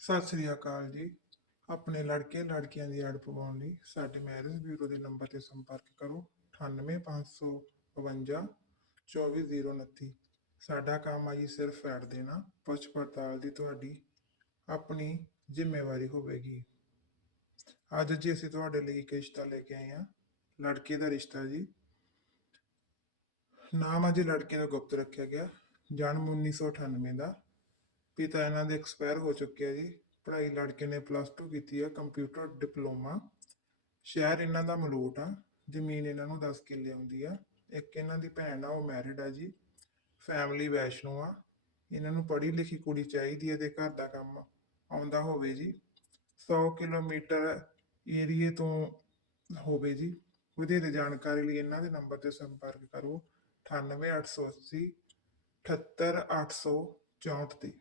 ਸਤਿ ਸ੍ਰੀ ਅਕਾਲ ਜੀ। ਆਪਣੇ ਲੜਕੇ ਲੜਕੀਆਂ ਦੀ ਐਡ ਪਵਾਉਣ ਲਈ ਸਾਡੇ ਮੈਰਿਜ ਬਿਊਰੋ ਦੇ ਨੰਬਰ ਤੇ ਸੰਪਰਕ ਕਰੋ। 98552 24029 ਸਾਡਾ ਕੰਮ ਆ ਜੀ ਸਿਰਫ ਐਡ ਦੇਣਾ। ਪੁੱਛ ਪੜਤਾਲ ਦੀ ਤੁਹਾਡੀ ਆਪਣੀ ਜ਼ਿੰਮੇਵਾਰੀ ਹੋਵੇਗੀ। ਅੱਜ ਜੀ ਅਸੀਂ ਤੁਹਾਡੇ ਲਈ ਇੱਕ ਰਿਸ਼ਤਾ ਲੈ ਕੇ ਆਏ ਹਾਂ। ਲੜਕੇ ਦਾ ਰਿਸ਼ਤਾ ਜੀ। ਨਾਮ ਅਜੇ ਲੜਕੇ ਦਾ ਗੁਪਤ ਰੱਖਿਆ ਗਿਆ। ਜਨਮ 1998 ਦਾ। ਪਿਤਾ ਇਹਨਾਂ ਦੇ ਐਕਸਪਾਇਰ ਹੋ ਚੁੱਕੇ ਆ ਜੀ। ਪੜ੍ਹਾਈ ਲੜਕੇ ਨੇ ਪਲੱਸ 2 ਕੀਤੀ ਆ ਕੰਪਿਊਟਰ ਡਿਪਲੋਮਾ ਸ਼ਹਿਰ ਇਹਨਾਂ ਦਾ ਮਲੋਟ ਆ, ਜ਼ਮੀਨ ਇਹਨਾਂ ਨੂੰ 10 ਕਿੱਲੇ ਆਉਂਦੀ ਆ। ਇੱਕ ਇਹਨਾਂ ਦੀ ਭੈਣ ਆ, ਉਹ ਮੈਰਿਡ ਆ ਜੀ। ਫੈਮਿਲੀ ਵੈਸ਼ਨੋ ਆ। ਇਹਨਾਂ ਨੂੰ ਪੜ੍ਹੀ ਲਿਖੀ ਕੁੜੀ ਚਾਹੀਦੀ ਹੈ ਤੇ ਘਰ ਦਾ ਕੰਮ ਆਉਂਦਾ ਹੋਵੇ ਜੀ। 100 ਕਿਲੋਮੀਟਰ ਏਰੀਏ ਤੋਂ ਹੋਵੇ ਜੀ। ਵਧੇਰੇ ਜਾਣਕਾਰੀ ਲਈ ਇਹਨਾਂ ਦੇ ਨੰਬਰ ਤੇ ਸੰਪਰਕ ਕਰੋ। 98880 78864 ਤੇ।